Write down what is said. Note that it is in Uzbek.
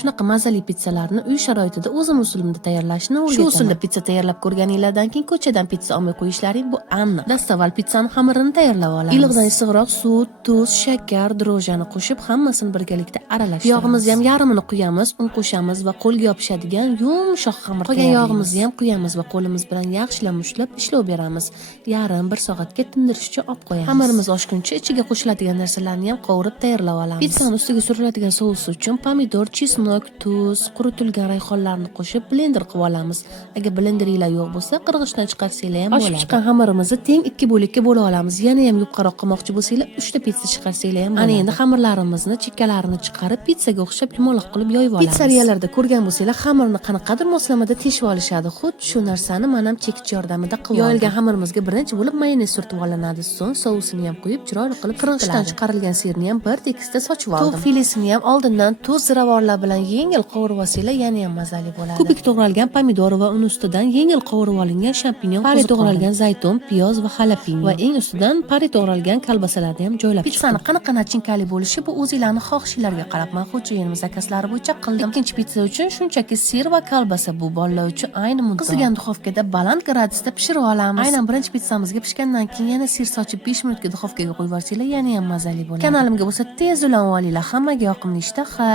Shunaqa mazali pitssalarni uy sharoitida o'zim usulimda tayyorlashni o'rgataman. Shu usulda pitssa tayyorlab ko'rganinglardan keyin ko'chadan pitssa olmay qo'yishlaring bu aniq. Dastavval pitssaning xamirini tayyorlab olamiz. Iliqdan issiqroq suv, tuz, shakar, drojani qo'shib hammasini birgalikda aralashtiramiz. Yog'imizni ham yarmini quyamiz, un qo'shamiz va qo'lga yopishadigan yumshoq xamir tayyorlaymiz. Qolgan yog'imizni ham quyamiz va qo'limiz bilan yaxshilab mushlab ishlov beramiz. Yarim 1 soatga tindirish uchun olib qo'yamiz. Xamirimiz oshguncha ichiga qo'shiladigan narsalarni ham qovurib tayyorlab olamiz. Pitssaning ustiga suriladigan sous uchun pomidor, chesnok, tuz, quritilgan rayhonlarni qo'shib blender qilib olamiz. Agar blenderinglar yo'q bo'lsa, qirg'ichdan chiqarsanglar ham bo'ladi. Oshib chiqqan xamirimizni teng 2 bo'lakka bo'lib olamiz. Yana ham yupqaroq qilmoqchi bo'lsanglar, 3 ta pitssa chiqarsanglar ham bo'ladi. Ana endi xamirlarimizni chekkalarini chiqarib, pizzaga o'xshab yumaloq qilib yoyib olamiz. Pizzeriyalarda ko'rgan bo'lsanglar, xamirni qanaqadir moslamada teshib olishadi. Xuddi shu narsani mana ham chekich yordamida qilib olamiz. Yoyilgan xamirimizga birinchi bo'lib mayonez surtib olinadi. So'ng sousini ham quyib, chiroyli qilib qirg'ichdan chiqarilgan sirni ham bir tekisda sochib oldim. Tovuq filesini ham oldindan tuz, ziravorlar bilan yengil qovurib olsanglar, yana ham mazali bo'ladi. Kubik to'g'ralgan pomidor va uni ustidan yengil qovurib olingan shampinyon, pari to'g'ralgan zaytun, piyoz va xalapinyo va eng ustidan pari to'g'ralgan kolbasalarni ham joylab chiqdim. Pitsani qanaqa nachinkali bo'lishi bu o'zingizlarning xohishingizlarga qarab. Men xo'jayinimiz zakaslari bo'yicha qildim. Ikkinchi pitsa uchun shunchaki sir va kolbasa, bu bolalar uchun ayni muddo. Qizigan duxovkada baland gradusda pishirib olamiz. Aynan birinchi pitsamizga pishgandan keyin yana sir sochib 5 minutga duxovkaga qo'yib yuborsanglar, yana ham mazali bo'ladi. Kanalimga bo'lsa tez ulanib olinglar. Hammaga yoqimli ishtaha.